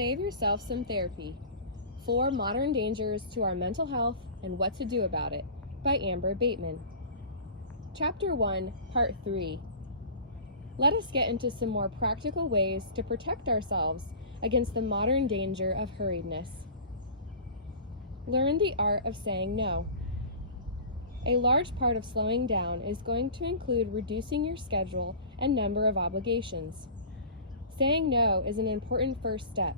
Save yourself some therapy. 4 Modern Dangers to Our Mental Health and What to Do About It by Amber Bateman. Chapter 1, Part 3. Let us get into some more practical ways to protect ourselves against the modern danger of hurriedness. Learn the art of saying no. A large part of slowing down is going to include reducing your schedule and number of obligations. Saying no is an important first step.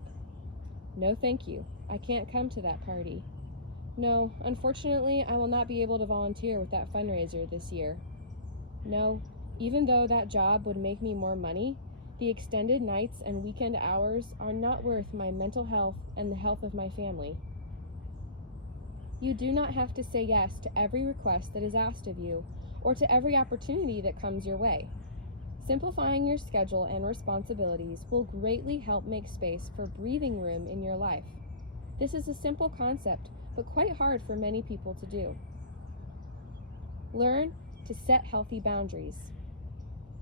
No, thank you. I can't come to that party. No, unfortunately, I will not be able to volunteer with that fundraiser this year. No, even though that job would make me more money, the extended nights and weekend hours are not worth my mental health and the health of my family. You do not have to say yes to every request that is asked of you, or to every opportunity that comes your way. Simplifying your schedule and responsibilities will greatly help make space for breathing room in your life. This is a simple concept, but quite hard for many people to do. Learn to set healthy boundaries.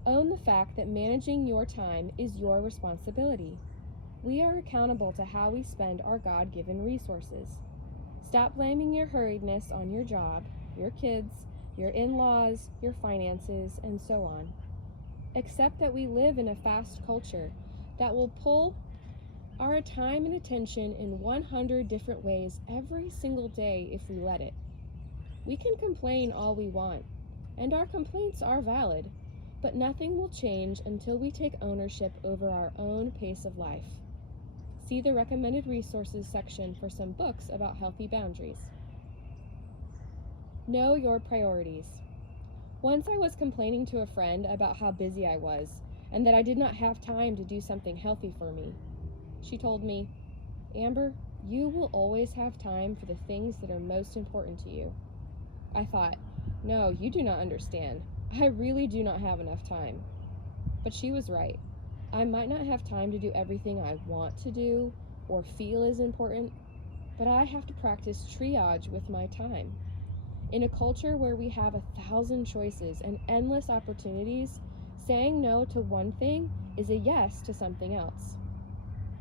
Own the fact that managing your time is your responsibility. We are accountable to how we spend our God-given resources. Stop blaming your hurriedness on your job, your kids, your in-laws, your finances, and so on. Accept that we live in a fast culture that will pull our time and attention in 100 different ways every single day if we let it. We can complain all we want, and our complaints are valid, but nothing will change until we take ownership over our own pace of life. See the recommended resources section for some books about healthy boundaries. Know your priorities. Once I was complaining to a friend about how busy I was and that I did not have time to do something healthy for me. She told me, "Amber, you will always have time for the things that are most important to you." I thought, "No, you do not understand. I really do not have enough time." But she was right. I might not have time to do everything I want to do or feel is important, but I have to practice triage with my time. In a culture where we have 1,000 choices and endless opportunities, saying no to one thing is a yes to something else.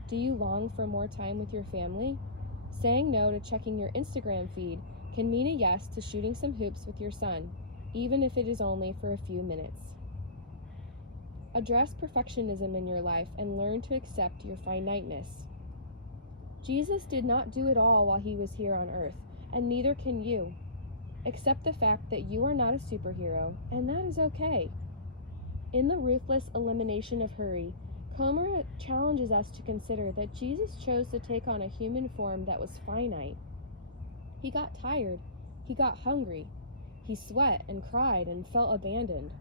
Do you long for more time with your family? Saying no to checking your Instagram feed can mean a yes to shooting some hoops with your son, even if it is only for a few minutes. Address perfectionism in your life and learn to accept your finiteness. Jesus did not do it all while he was here on earth, and neither can you. Accept the fact that you are not a superhero, and that is okay. In the ruthless elimination of hurry, Comer challenges us to consider that Jesus chose to take on a human form that was finite. He got tired, he got hungry, he sweat and cried and felt abandoned.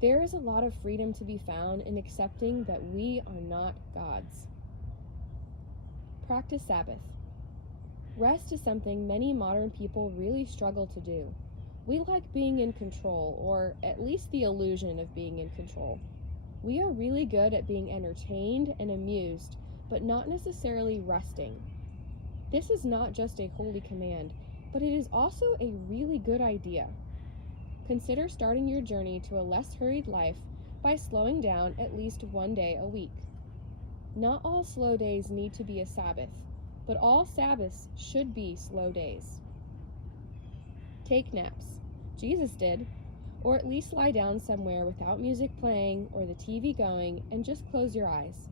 There is a lot of freedom to be found in accepting that we are not gods. Practice Sabbath. Rest is something many modern people really struggle to do. We like being in control, or at least the illusion of being in control. We are really good at being entertained and amused, but not necessarily resting. This is not just a holy command, but it is also a really good idea. Consider starting your journey to a less hurried life by slowing down at least one day a week. Not all slow days need to be a Sabbath, but all Sabbaths should be slow days. Take naps. Jesus did. Or at least lie down somewhere without music playing or the TV going and just close your eyes.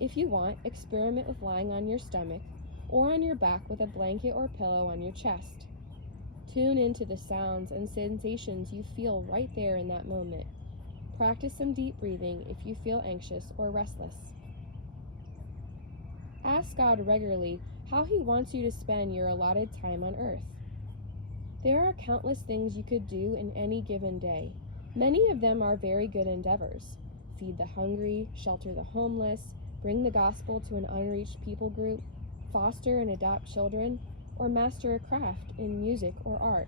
If you want, experiment with lying on your stomach or on your back with a blanket or pillow on your chest. Tune into the sounds and sensations you feel right there in that moment. Practice some deep breathing if you feel anxious or restless. Ask God regularly how He wants you to spend your allotted time on earth. There are countless things you could do in any given day. Many of them are very good endeavors. Feed the hungry, shelter the homeless, bring the gospel to an unreached people group, foster and adopt children, or master a craft in music or art.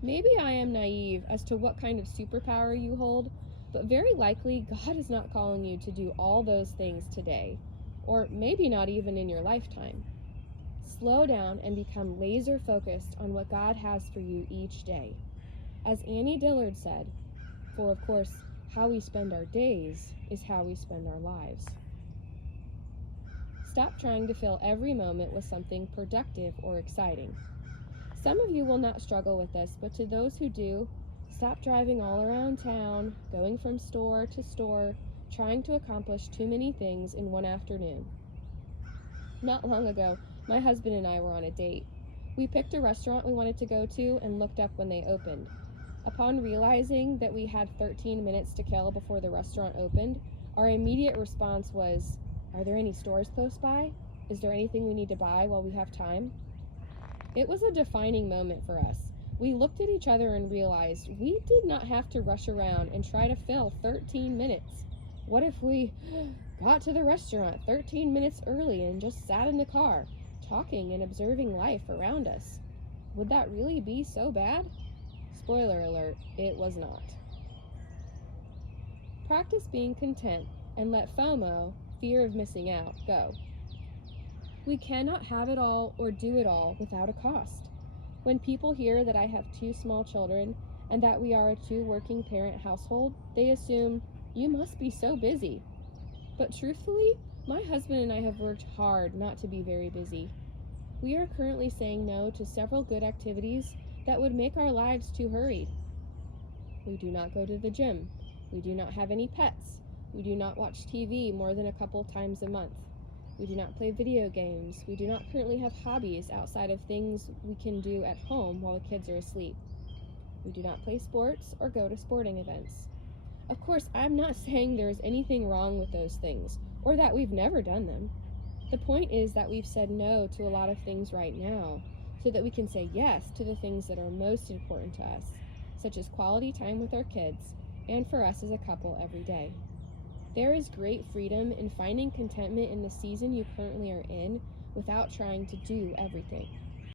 Maybe I am naive as to what kind of superpower you hold, but very likely God is not calling you to do all those things today, or maybe not even in your lifetime. Slow down and become laser focused on what God has for you each day. As Annie Dillard said, for of course, how we spend our days is how we spend our lives. Stop trying to fill every moment with something productive or exciting. Some of you will not struggle with this, but to those who do, stop driving all around town, going from store to store, trying to accomplish too many things in one afternoon. Not long ago, my husband and I were on a date. We picked a restaurant we wanted to go to and looked up when they opened. Upon realizing that we had 13 minutes to kill before the restaurant opened, our immediate response was, "Are there any stores close by? Is there anything we need to buy while we have time?" It was a defining moment for us. We looked at each other and realized we did not have to rush around and try to fill 13 minutes. What if we got to the restaurant 13 minutes early and just sat in the car, talking and observing life around us? Would that really be so bad? Spoiler alert, it was not. Practice being content and let FOMO, fear of missing out, go. We cannot have it all or do it all without a cost. When people hear that I have 2 small children and that we are a 2 working parent household, they assume, "You must be so busy." But truthfully, my husband and I have worked hard not to be very busy. We are currently saying no to several good activities that would make our lives too hurried. We do not go to the gym. We do not have any pets. We do not watch TV more than a couple times a month. We do not play video games. We do not currently have hobbies outside of things we can do at home while the kids are asleep. We do not play sports or go to sporting events. Of course, I'm not saying there is anything wrong with those things, or that we've never done them. The point is that we've said no to a lot of things right now, so that we can say yes to the things that are most important to us, such as quality time with our kids, and for us as a couple every day. There is great freedom in finding contentment in the season you currently are in without trying to do everything.